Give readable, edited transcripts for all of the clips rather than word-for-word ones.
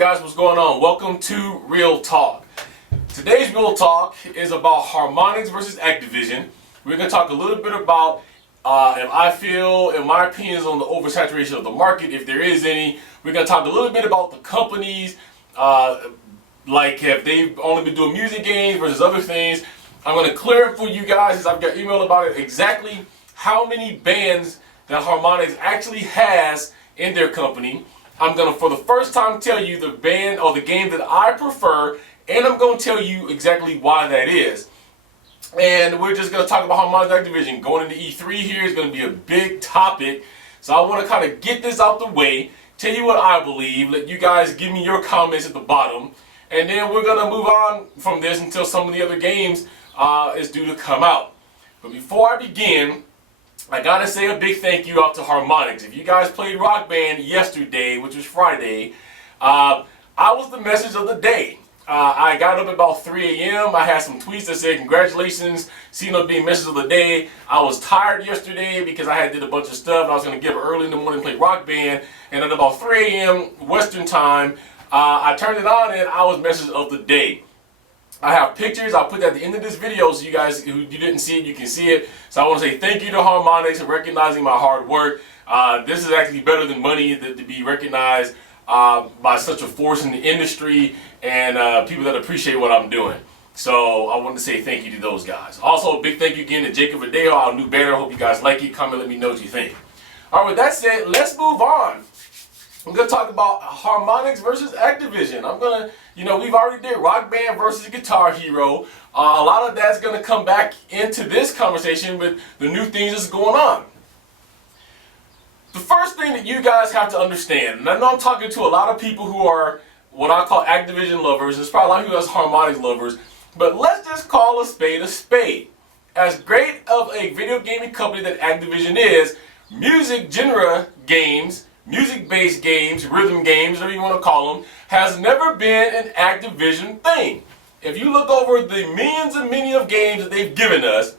guys, what's going on? Welcome to Real Talk. Today's Real Talk is about Harmonix versus Activision. We're going to talk a little bit about if I feel, in my opinions, on the oversaturation of the market, if there is any. We're going to talk a little bit about the companies, like if they've only been doing music games versus other things. I'm going to clear it for you guys, as I've got email about it, exactly how many bands that Harmonix actually has in their company. I'm going to, for the first time, tell you the band or the game that I prefer, and I'm going to tell you exactly why that is. And we're just going to talk about Harmonix Activision. Going into E3 here is going to be a big topic, so I want to kind of get this out the way, tell you what I believe, let you guys give me your comments at the bottom, and then we're going to move on from this until some of the other games is due to come out. But before I begin, I gotta say a big thank you out to Harmonix. If you guys played Rock Band yesterday, which was Friday, I was the message of the day. I got up at about 3 a.m. I had some tweets that said, congratulations, Cena being message of the day. I was tired yesterday because I had did a bunch of stuff. I was going to get up early in the morning and play Rock Band. And at about 3 a.m. Western time, I turned it on and I was message of the day. I have pictures. I'll put that at the end of this video so you guys who you didn't see it, you can see it. So I want to say thank you to Harmonix for recognizing my hard work. This is actually better than money to be recognized by such a force in the industry and people that appreciate what I'm doing. So I want to say thank you to those guys. Also, a big thank you again to Jacob Adeo, our new banner. Hope you guys like it. Comment, let me know what you think. All right, with that said, let's move on. I'm going to talk about Harmonix versus Activision. I'm going to, we've already did Rock Band versus Guitar Hero. A lot of that's going to come back into this conversation with the new things that's going on. The first thing that you guys have to understand, and I know I'm talking to a lot of people who are what I call Activision lovers. There's probably a lot of people that's Harmonix lovers. But let's just call a spade a spade. As great of a video gaming company that Activision is, music genre games, music-based games, rhythm games, whatever you want to call them, has never been an Activision thing. If you look over the millions and millions of games that they've given us,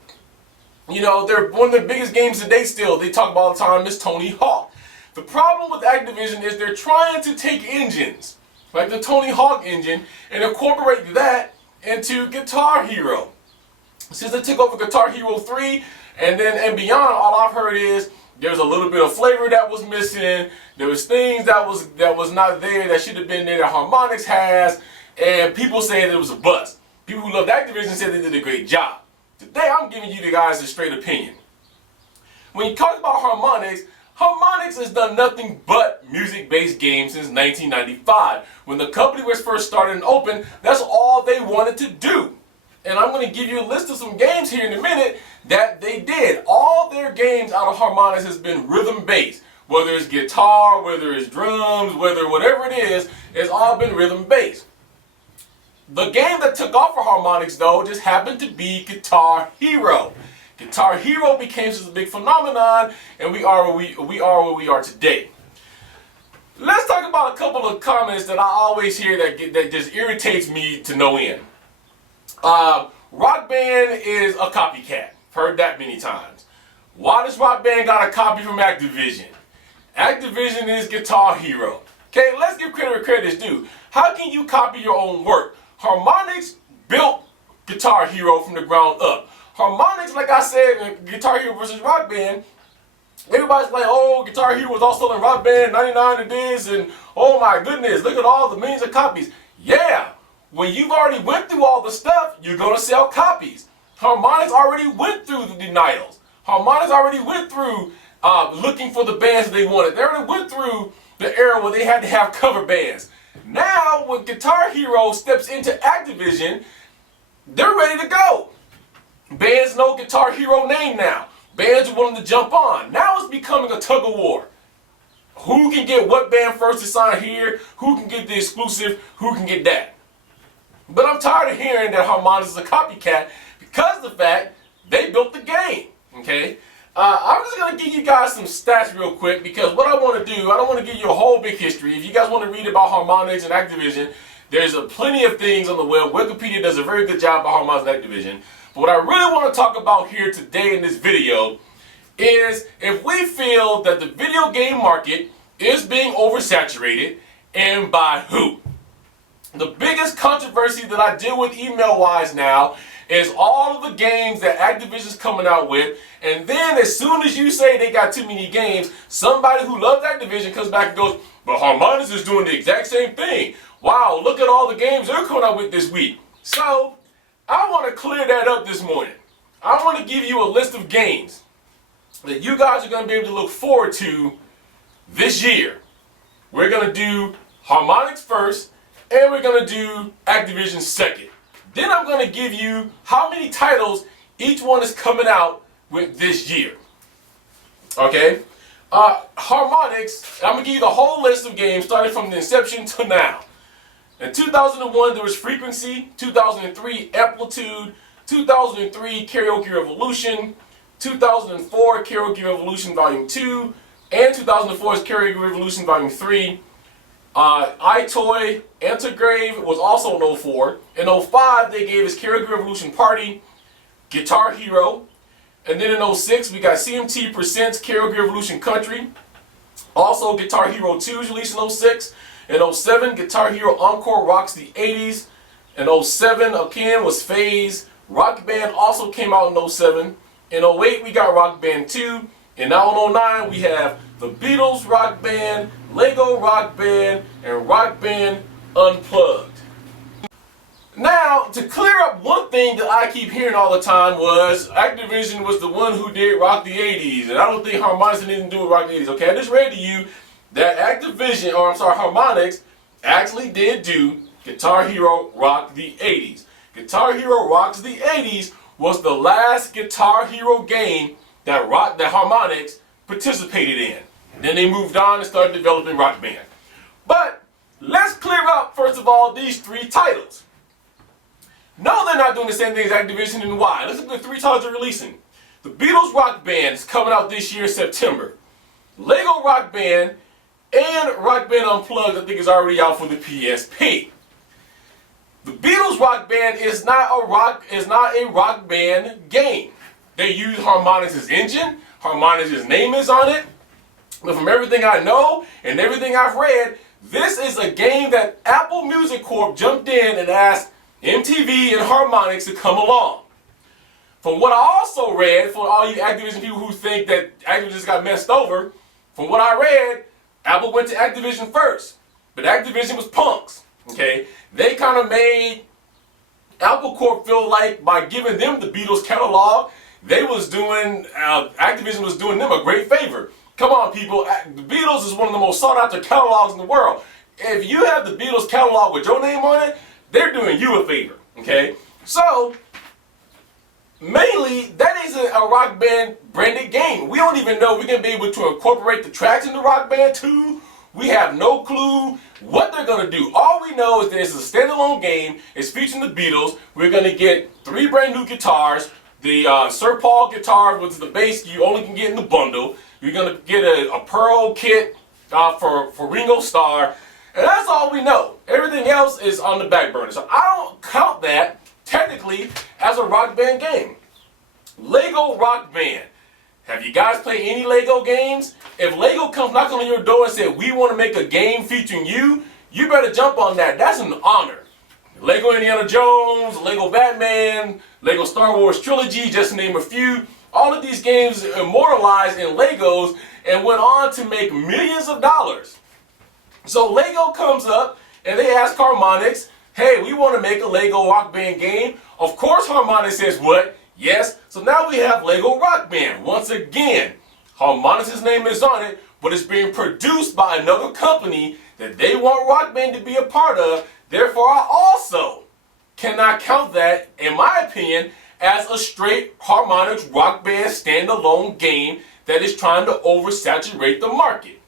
they're one of the biggest games today still. They talk about all the time is Tony Hawk. The problem with Activision is they're trying to take engines, like the Tony Hawk engine, and incorporate that into Guitar Hero. Since they took over Guitar Hero 3 and beyond, all I've heard is there's a little bit of flavor that was missing. There was things that was not there that should have been there that Harmonix has, and people saying it was a bust. People who loved Activision said they did a great job. Today I'm giving you guys a straight opinion. When you talk about Harmonix, Harmonix has done nothing but music-based games since 1995. When the company was first started and open, that's all they wanted to do. And I'm going to give you a list of some games here in a minute that they did. All their games out of Harmonix has been rhythm-based. Whether it's guitar, whether it's drums, whatever it is, it's all been rhythm-based. The game that took off for Harmonix, though, just happened to be Guitar Hero. Guitar Hero became such a big phenomenon, and we are where we are today. Let's talk about a couple of comments that I always hear that just irritates me to no end. Rock Band is a copycat. Heard that many times. Why does Rock Band got a copy from Activision? Activision is Guitar Hero. Okay, let's give credit where credit is due. How can you copy your own work? Harmonix built Guitar Hero from the ground up. Harmonix, like I said, in Guitar Hero versus Rock Band, everybody's like, oh, Guitar Hero was also in Rock Band, 99 it is, and oh my goodness, look at all the millions of copies. Yeah. When you've already went through all the stuff, you're going to sell copies. Harmonix already went through the denials. Harmonix already went through looking for the bands that they wanted. They already went through the era where they had to have cover bands. Now, when Guitar Hero steps into Activision, they're ready to go. Bands know Guitar Hero name now. Bands are willing to jump on. Now it's becoming a tug of war. Who can get what band first to sign here? Who can get the exclusive? Who can get that? But I'm tired of hearing that Harmonix is a copycat because of the fact they built the game, okay? I'm just going to give you guys some stats real quick because what I want to do, I don't want to give you a whole big history. If you guys want to read about Harmonix and Activision, there's plenty of things on the web. Wikipedia does a very good job about Harmonix and Activision. But what I really want to talk about here today in this video is if we feel that the video game market is being oversaturated, and by who? The biggest controversy that I deal with email-wise now is all of the games that Activision's coming out with, and then as soon as you say they got too many games, somebody who loves Activision comes back and goes, but Harmonix is doing the exact same thing. Wow, look at all the games they're coming out with this week. So, I want to clear that up this morning. I want to give you a list of games that you guys are going to be able to look forward to this year. We're going to do Harmonix first, and we're going to do Activision second. Then I'm going to give you how many titles each one is coming out with this year. Okay? Harmonix, I'm going to give you the whole list of games starting from the inception to now. In 2001, there was Frequency, 2003, Amplitude, 2003, Karaoke Revolution, 2004, Karaoke Revolution Volume 2, and 2004's Karaoke Revolution Volume 3. iToy Antigrave was also in 04. In 05, they gave us Karaoke Revolution Party, Guitar Hero. And then in 06, we got CMT Presents Karaoke Revolution Country. Also, Guitar Hero 2 was released in 06. In 07, Guitar Hero Encore Rocks the 80s. In 07, again, was Phase. Rock Band also came out in 07. In 08, we got Rock Band 2. And now in 09, we have the Beatles Rock Band, Lego Rock Band, and Rock Band Unplugged. Now, to clear up one thing that I keep hearing all the time was Activision was the one who did Rock the 80s, and I don't think Harmonix didn't do Rock the 80s. Okay, I just read to you that Harmonix actually did do Guitar Hero Rock the 80s. Guitar Hero Rocks the 80s was the last Guitar Hero game that Harmonix participated in. Then they moved on and started developing Rock Band. But let's clear up, first of all, these three titles. No, they're not doing the same thing as Activision, and why? Let's look at the three titles they're releasing. The Beatles Rock Band is coming out this year in September. Lego Rock Band and Rock Band Unplugged, I think, is already out for the PSP. The Beatles Rock Band is not a rock band game. They use Harmonix's engine. Harmonix's name is on it. But from everything I know and everything I've read, this is a game that Apple Music Corp jumped in and asked MTV and Harmonix to come along. From what I also read, for all you Activision people who think that Activision just got messed over, from what I read, Apple went to Activision first. But Activision was punks. Okay? They kind of made Apple Corp feel like by giving them the Beatles catalog, Activision was doing them a great favor. Come on, people. The Beatles is one of the most sought after catalogs in the world. If you have the Beatles catalog with your name on it, they're doing you a favor. Okay? So, mainly, that isn't a Rock Band branded game. We don't even know we're going to be able to incorporate the tracks into Rock Band 2. We have no clue what they're going to do. All we know is that it's a standalone game. It's featuring the Beatles. We're going to get 3 brand new guitars. The Sir Paul guitar, which is the bass you only can get in the bundle. You're going to get a Pearl kit for Ringo Starr. And that's all we know. Everything else is on the back burner. So I don't count that, technically, as a Rock Band game. Lego Rock Band. Have you guys played any Lego games? If Lego comes knocking on your door and says, we want to make a game featuring you, you better jump on that. That's an honor. Lego Indiana Jones, Lego Batman, Lego Star Wars Trilogy, just to name a few. All of these games immortalized in Legos and went on to make millions of dollars. So Lego comes up and they ask Harmonix, hey, we want to make a Lego Rock Band game. Of course Harmonix says, what? Yes. So now we have Lego Rock Band. Once again, Harmonix's name is on it, but it's being produced by another company that they want Rock Band to be a part of. Therefore, I also cannot count that, in my opinion, as a straight Harmonix Rock Band standalone game that is trying to oversaturate the market.